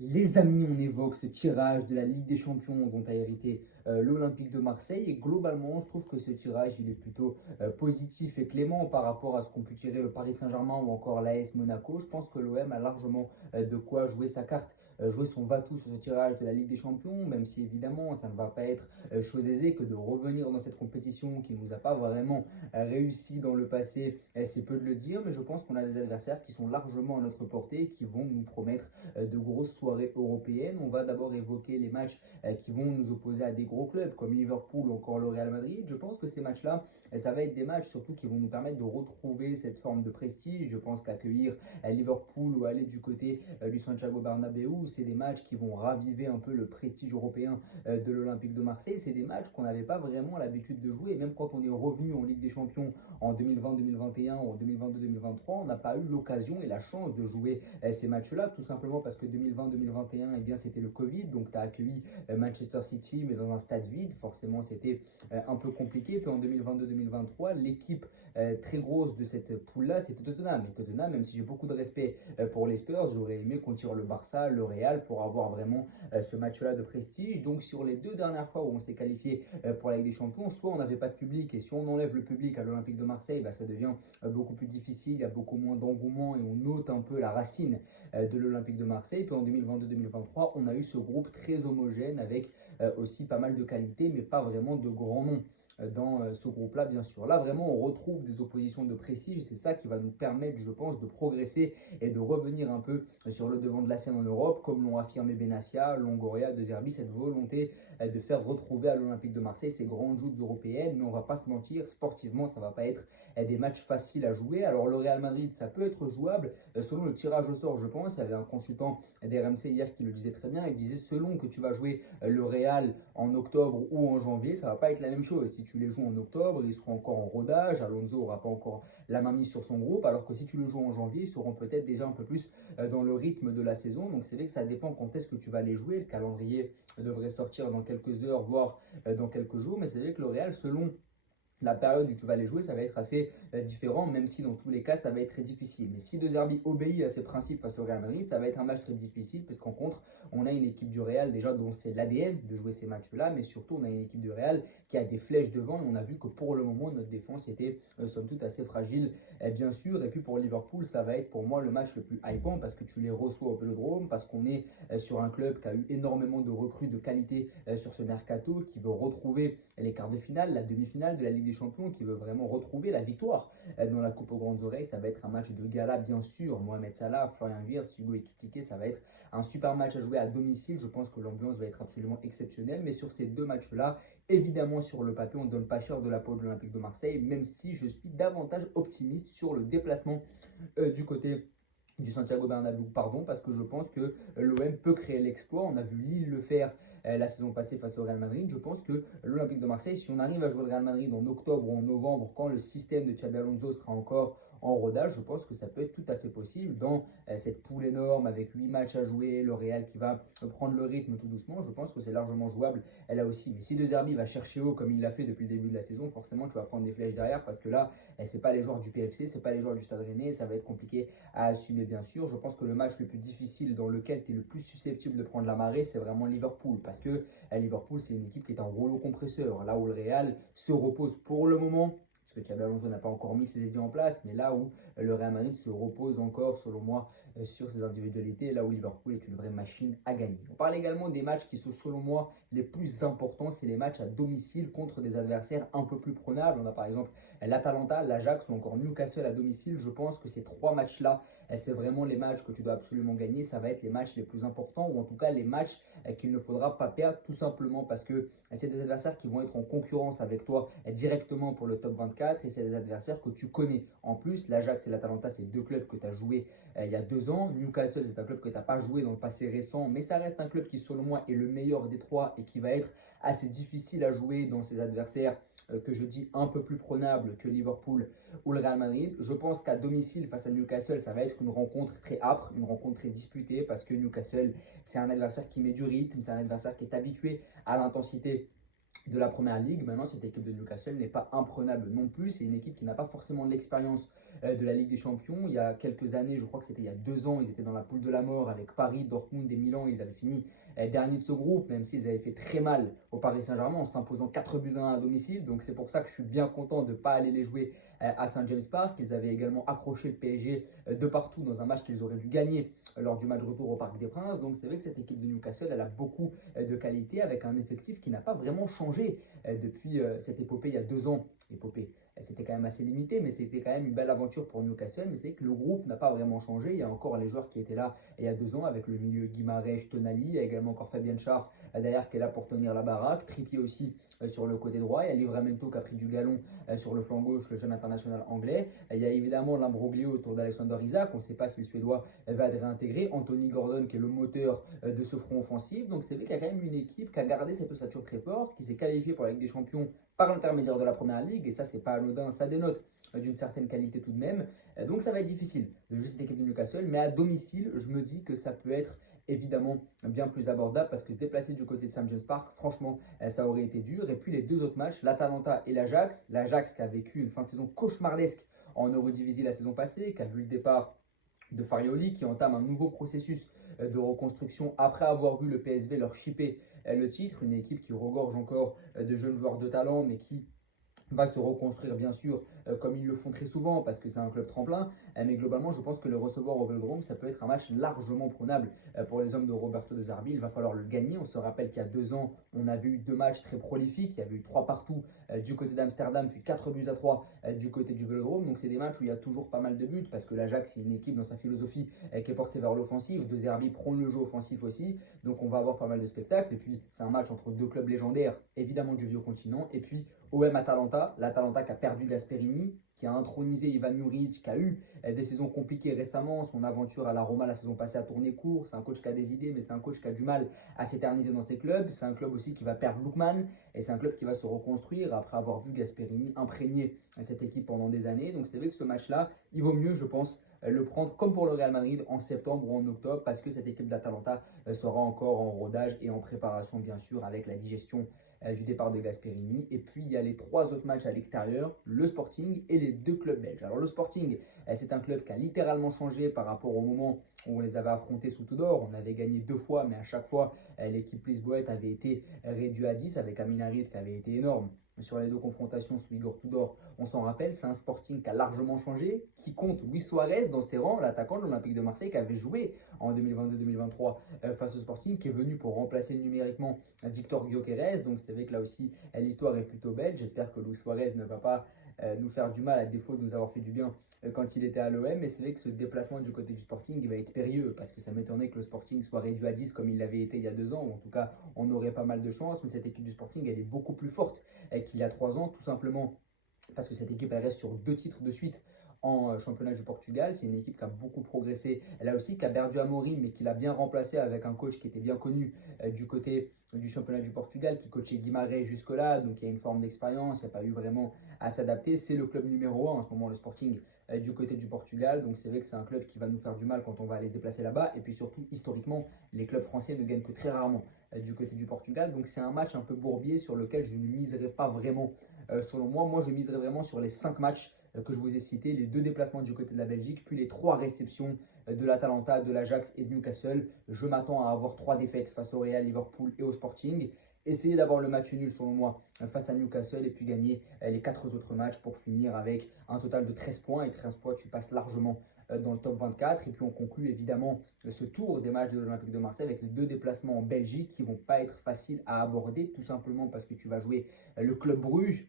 Les amis, on évoque ce tirage de la Ligue des Champions dont a hérité l'Olympique de Marseille et globalement, je trouve que ce tirage il est plutôt positif et clément par rapport à ce qu'ont pu tirer le Paris Saint-Germain ou encore l'AS Monaco. Je pense que l'OM a largement de quoi jouer sa carte, jouer son va-tout sur ce tirage de la Ligue des Champions, même si évidemment ça ne va pas être chose aisée que de revenir dans cette compétition qui ne nous a pas vraiment réussi dans le passé, c'est peu de le dire, mais je pense qu'on a des adversaires qui sont largement à notre portée et qui vont nous promettre de grosses soirées européennes. On va d'abord évoquer les matchs qui vont nous opposer à des gros clubs comme Liverpool ou encore le Real Madrid. Je pense que ces matchs-là, ça va être des matchs surtout qui vont nous permettre de retrouver cette forme de prestige. Je pense qu'accueillir Liverpool ou aller du côté du Santiago Bernabéu, c'est des matchs qui vont raviver un peu le prestige européen de l'Olympique de Marseille. C'est des matchs qu'on n'avait pas vraiment l'habitude de jouer. Et même quand on est revenu en Ligue des Champions en 2020-2021 ou en 2022-2023, on n'a pas eu l'occasion et la chance de jouer ces matchs-là, tout simplement parce que 2020-2021, eh bien, c'était le Covid, donc tu as accueilli Manchester City, mais dans un stade vide, forcément c'était un peu compliqué. Puis en 2022-2023, l'équipe très grosse de cette poule-là, c'était Tottenham. Et Tottenham, même si j'ai beaucoup de respect pour les Spurs, j'aurais aimé qu'on tire le Barça, le Real, pour avoir vraiment ce match-là de prestige. Donc sur les deux dernières fois où on s'est qualifié pour la Ligue des Champions, soit on n'avait pas de public, et si on enlève le public à l'Olympique de Marseille, bah, ça devient beaucoup plus difficile, il y a beaucoup moins d'engouement et on ôte un peu la racine de l'Olympique de Marseille. Puis en 2022-2023, on a eu ce groupe très homogène avec aussi pas mal de qualité, mais pas vraiment de grands noms dans ce groupe-là, bien sûr. Là, vraiment, on retrouve des oppositions de prestige et c'est ça qui va nous permettre, je pense, de progresser et de revenir un peu sur le devant de la scène en Europe, comme l'ont affirmé Benassia, Longoria, De Zerbi, cette volonté de faire retrouver à l'Olympique de Marseille ces grandes joutes européennes. Mais on va pas se mentir, sportivement, ça va pas être des matchs faciles à jouer. Alors le Real Madrid, ça peut être jouable selon le tirage au sort, je pense. Il y avait un consultant d'RMC hier qui le disait très bien. Il disait selon que tu vas jouer le Real en octobre ou en janvier, ça va pas être la même chose. Si tu les joues en octobre, ils seront encore en rodage. Alonso aura pas encore la main mise sur son groupe, alors que si tu le joues en janvier, ils seront peut-être déjà un peu plus dans le rythme de la saison. Donc c'est vrai que ça dépend quand est-ce que tu vas les jouer. Le calendrier devrait sortir dans quelques heures, voire dans quelques jours. Mais c'est vrai que le Real, selon la période où tu vas les jouer, ça va être assez différent, même si dans tous les cas, ça va être très difficile. Mais si De Zerbi obéit à ses principes face au Real Madrid, ça va être un match très difficile, parce qu'en contre, on a une équipe du Real déjà dont c'est l'ADN de jouer ces matchs-là, mais surtout, on a une équipe du Real qui a des flèches devant, et on a vu que pour le moment, notre défense était somme toute assez fragile, bien sûr. Et puis pour Liverpool, ça va être pour moi le match le plus hypant, parce que tu les reçois au Vélodrome, parce qu'on est sur un club qui a eu énormément de recrues de qualité sur ce mercato, qui veut retrouver les quarts de finale, la demi-finale de la Ligue des Champions, qui veut vraiment retrouver la victoire dans la Coupe aux grandes oreilles. Ça va être un match de gala, bien sûr. Mohamed Salah, Florian Wirtz, Hugo Ekitike, ça va être un super match à jouer à domicile. Je pense que l'ambiance va être absolument exceptionnelle. Mais sur ces deux matchs-là, évidemment, sur le papier, on ne donne pas cher de la peau de l'Olympique de Marseille, même si je suis davantage optimiste sur le déplacement du côté du Santiago Bernabéu, pardon, parce que je pense que l'OM peut créer l'exploit. On a vu Lille le faire la saison passée face au Real Madrid. Je pense que l'Olympique de Marseille, si on arrive à jouer le Real Madrid en octobre ou en novembre, quand le système de Xabi Alonso sera encore en rodage, je pense que ça peut être tout à fait possible dans cette poule énorme avec 8 matchs à jouer, le Real qui va prendre le rythme tout doucement. Je pense que c'est largement jouable là aussi. Mais si De Zerbi va chercher haut comme il l'a fait depuis le début de la saison, forcément tu vas prendre des flèches derrière, parce que là, c'est pas les joueurs du PFC, c'est pas les joueurs du Stade Rennais, ça va être compliqué à assumer, bien sûr. Je pense que le match le plus difficile dans lequel tu es le plus susceptible de prendre la marée, c'est vraiment Liverpool, parce que Liverpool, c'est une équipe qui est en rouleau compresseur. Là où le Real se repose pour le moment, parce que Xabi Alonso n'a pas encore mis ses idées en place, mais là où le Real Madrid se repose encore, selon moi, sur ses individualités, là où Liverpool est une vraie machine à gagner. On parle également des matchs qui sont, selon moi, les plus importants, c'est les matchs à domicile contre des adversaires un peu plus prenables. On a par exemple l'Atalanta, l'Ajax ou encore Newcastle à domicile. Je pense que ces trois matchs-là, c'est vraiment les matchs que tu dois absolument gagner. Ça va être les matchs les plus importants, ou en tout cas les matchs qu'il ne faudra pas perdre, tout simplement parce que c'est des adversaires qui vont être en concurrence avec toi directement pour le top 24, et c'est des adversaires que tu connais. En plus, l'Ajax et l'Atalanta, c'est deux clubs que tu as joué il y a 2 ans. Newcastle, c'est un club que tu n'as pas joué dans le passé récent, mais ça reste un club qui, selon moi, est le meilleur des trois et qui va être assez difficile à jouer dans ses adversaires que je dis un peu plus prenable que Liverpool ou le Real Madrid. Je pense qu'à domicile face à Newcastle, ça va être une rencontre très âpre, une rencontre très disputée, parce que Newcastle, c'est un adversaire qui met du rythme, c'est un adversaire qui est habitué à l'intensité de la première ligue. Maintenant, cette équipe de Newcastle n'est pas imprenable non plus. C'est une équipe qui n'a pas forcément l'expérience de la Ligue des Champions. Il y a quelques années, je crois que c'était il y a 2 ans, ils étaient dans la poule de la mort avec Paris, Dortmund et Milan. Ils avaient fini dernier de ce groupe, même s'ils avaient fait très mal au Paris Saint-Germain en s'imposant 4 buts à 1 à domicile. Donc c'est pour ça que je suis bien content de ne pas aller les jouer à Saint-James Park. Ils avaient également accroché le PSG de partout dans un match qu'ils auraient dû gagner lors du match retour au Parc des Princes. Donc c'est vrai que cette équipe de Newcastle, elle a beaucoup de qualité avec un effectif qui n'a pas vraiment changé depuis cette épopée il y a 2 ans. Épopée, c'était quand même assez limité, mais c'était quand même une belle aventure pour Newcastle. Mais c'est que le groupe n'a pas vraiment changé. Il y a encore les joueurs qui étaient là il y a 2 ans avec le milieu Guimarães, Tonali. Il y a également encore Fabian Schär derrière qui est là pour tenir la baraque. Trippier aussi sur le côté droit. Il y a Livramento qui a pris du galon sur le flanc gauche, le jeune international anglais. Il y a évidemment l'imbroglio autour d'Alexander Isak. On ne sait pas si le Suédois va être réintégré. Anthony Gordon qui est le moteur de ce front offensif. Donc c'est vrai qu'il y a quand même une équipe qui a gardé cette ossature très forte, qui s'est qualifiée pour la Ligue des Champions par l'intermédiaire de la Première Ligue. Et ça, c'est pas anodin, ça dénote d'une certaine qualité tout de même. Donc ça va être difficile de jouer cette équipe de Newcastle. Mais à domicile, je me dis que ça peut être évidemment bien plus abordable parce que se déplacer du côté de St. James Park, franchement, ça aurait été dur. Et puis les 2 autres matchs, l'Atalanta et l'Ajax. L'Ajax qui a vécu une fin de saison cauchemardesque en Eurodivisie la saison passée, qui a vu le départ de Farioli, qui entame un nouveau processus de reconstruction après avoir vu le PSV leur chipper le titre. Une équipe qui regorge encore de jeunes joueurs de talent, mais qui va se reconstruire bien sûr comme ils le font très souvent parce que c'est un club tremplin, mais globalement je pense que le recevoir au Vélodrome ça peut être un match largement prenable pour les hommes de Roberto De Zerbi. Il va falloir le gagner. On se rappelle qu'il y a 2 ans on avait eu 2 matchs très prolifiques, il y avait eu 3 partout du côté d'Amsterdam puis 4 buts à 3 du côté du Vélodrome. Donc c'est des matchs où il y a toujours pas mal de buts parce que l'Ajax c'est une équipe dans sa philosophie qui est portée vers l'offensive. De Zerbi prône le jeu offensif aussi, donc on va avoir pas mal de spectacles. Et puis c'est un match entre 2 clubs légendaires évidemment du vieux continent, et puis OM Atalanta, l'Atalanta qui a perdu Gasperini, qui a intronisé Ivan Juric, qui a eu des saisons compliquées récemment. Son aventure à la Roma la saison passée a tourné court. C'est un coach qui a des idées, mais c'est un coach qui a du mal à s'éterniser dans ses clubs. C'est un club aussi qui va perdre Lookman, et c'est un club qui va se reconstruire après avoir vu Gasperini imprégner cette équipe pendant des années. Donc c'est vrai que ce match-là, il vaut mieux, je pense, le prendre comme pour le Real Madrid en septembre ou en octobre, parce que cette équipe d'Atalanta sera encore en rodage et en préparation, bien sûr, avec la digestion du départ de Gasperini. Et puis il y a les 3 autres matchs à l'extérieur, le Sporting et les 2 clubs belges. Alors le Sporting, c'est un club qui a littéralement changé par rapport au moment où on les avait affrontés sous Tudor. On avait gagné 2 fois, mais à chaque fois l'équipe lisboète avait été réduite à 10 avec Amin Harit qui avait été énorme sur les 2 confrontations sous Igor Tudor. On s'en rappelle, c'est un Sporting qui a largement changé, qui compte Luis Suarez dans ses rangs, l'attaquant de l'Olympique de Marseille qui avait joué en 2022-2023 face au Sporting, qui est venu pour remplacer numériquement Victor Gyökeres. Donc c'est vrai que là aussi l'histoire est plutôt belle. J'espère que Luis Suarez ne va pas nous faire du mal à défaut de nous avoir fait du bien quand il était à l'OM. Mais c'est vrai que ce déplacement du côté du Sporting il va être périlleux parce que ça m'étonnait que le Sporting soit réduit à 10 comme il l'avait été il y a 2 ans, ou en tout cas on aurait pas mal de chance. Mais cette équipe du Sporting elle est beaucoup plus forte qu'il y a 3 ans, tout simplement parce que cette équipe elle reste sur 2 titres de suite en championnat du Portugal. C'est une équipe qui a beaucoup progressé. Elle a aussi qui a perdu Amorim, mais qui l'a bien remplacé avec un coach qui était bien connu du côté du championnat du Portugal, qui coachait Guimarães jusque-là. Donc il y a une forme d'expérience, il n'y a pas eu vraiment à s'adapter. C'est le club numéro 1 en ce moment, le Sporting, du côté du Portugal. Donc c'est vrai que c'est un club qui va nous faire du mal quand on va aller se déplacer là-bas. Et puis surtout, historiquement, les clubs français ne gagnent que très rarement du côté du Portugal. Donc c'est un match un peu bourbier sur lequel je ne miserai pas vraiment. Selon moi, je miserai vraiment sur les 5 matchs que je vous ai cités, les 2 déplacements du côté de la Belgique, puis les 3 réceptions de l'Atalanta, de l'Ajax et de Newcastle. Je m'attends à avoir 3 défaites face au Real, Liverpool et au Sporting. Essayez d'avoir le match nul selon moi face à Newcastle et puis gagner les 4 autres matchs pour finir avec un total de 13 points. Et 13 points, tu passes largement dans le top 24. Et puis on conclut évidemment ce tour des matchs de l'Olympique de Marseille avec les 2 déplacements en Belgique qui ne vont pas être faciles à aborder, tout simplement parce que tu vas jouer le Club Bruges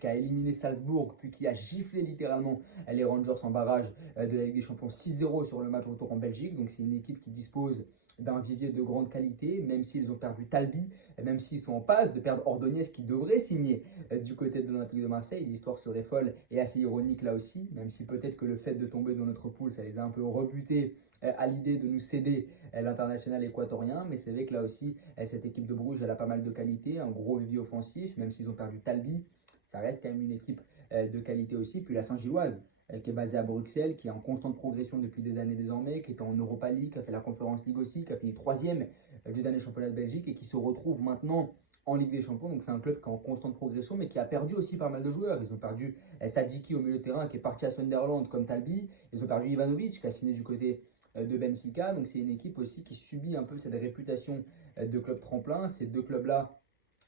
qui a éliminé Salzbourg puis qui a giflé littéralement les Rangers en barrage de la Ligue des Champions 6-0 sur le match retour en Belgique. Donc c'est une équipe qui dispose d'un vivier de grande qualité, même s'ils ont perdu Talbi, même s'ils sont en passe de perdre Ordonez qui devrait signer du côté de l'Olympique de Marseille. L'histoire serait folle et assez ironique là aussi, même si peut-être que le fait de tomber dans notre poule, ça les a un peu rebutés à l'idée de nous céder l'international équatorien. Mais c'est vrai que là aussi, cette équipe de Bruges, elle a pas mal de qualité, un gros vivier offensif, même s'ils ont perdu Talbi, ça reste quand même une équipe de qualité aussi. Puis la Saint-Gilloise, qui est basée à Bruxelles, qui est en constante progression depuis des années désormais, qui est en Europa League, qui a fait la Conference League aussi, qui a fini 3e du dernier championnat de Belgique et qui se retrouve maintenant en Ligue des Champions. Donc c'est un club qui est en constante progression, mais qui a perdu aussi pas mal de joueurs. Ils ont perdu Sadiki au milieu de terrain, qui est parti à Sunderland comme Talbi. Ils ont perdu Ivanovic, qui a signé du côté de Benfica. Donc c'est une équipe aussi qui subit un peu cette réputation de club tremplin. Ces deux clubs-là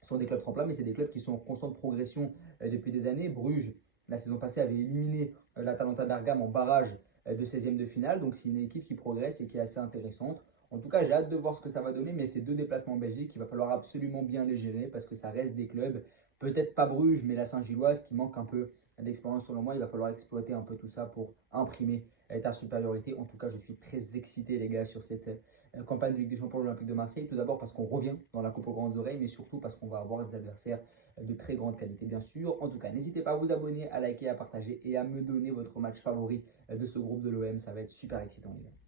sont des clubs tremplins, mais c'est des clubs qui sont en constante progression depuis des années. Bruges, la saison passée, avait éliminé l'Atalanta Bergame en barrage de 16e de finale. Donc c'est une équipe qui progresse et qui est assez intéressante. En tout cas, j'ai hâte de voir ce que ça va donner, mais ces deux déplacements en Belgique, il va falloir absolument bien les gérer parce que ça reste des clubs, peut-être pas Bruges, mais la Saint-Gilloise qui manque un peu d'expérience selon moi. Il va falloir exploiter un peu tout ça pour imprimer ta supériorité. En tout cas, je suis très excité, les gars, sur cette campagne de Ligue des Champions de l'Olympique de Marseille. Tout d'abord parce qu'on revient dans la Coupe aux grandes oreilles, mais surtout parce qu'on va avoir des adversaires de très grande qualité, bien sûr. En tout cas, n'hésitez pas à vous abonner, à liker, à partager et à me donner votre match favori de ce groupe de l'OM. Ça va être super excitant, les gars.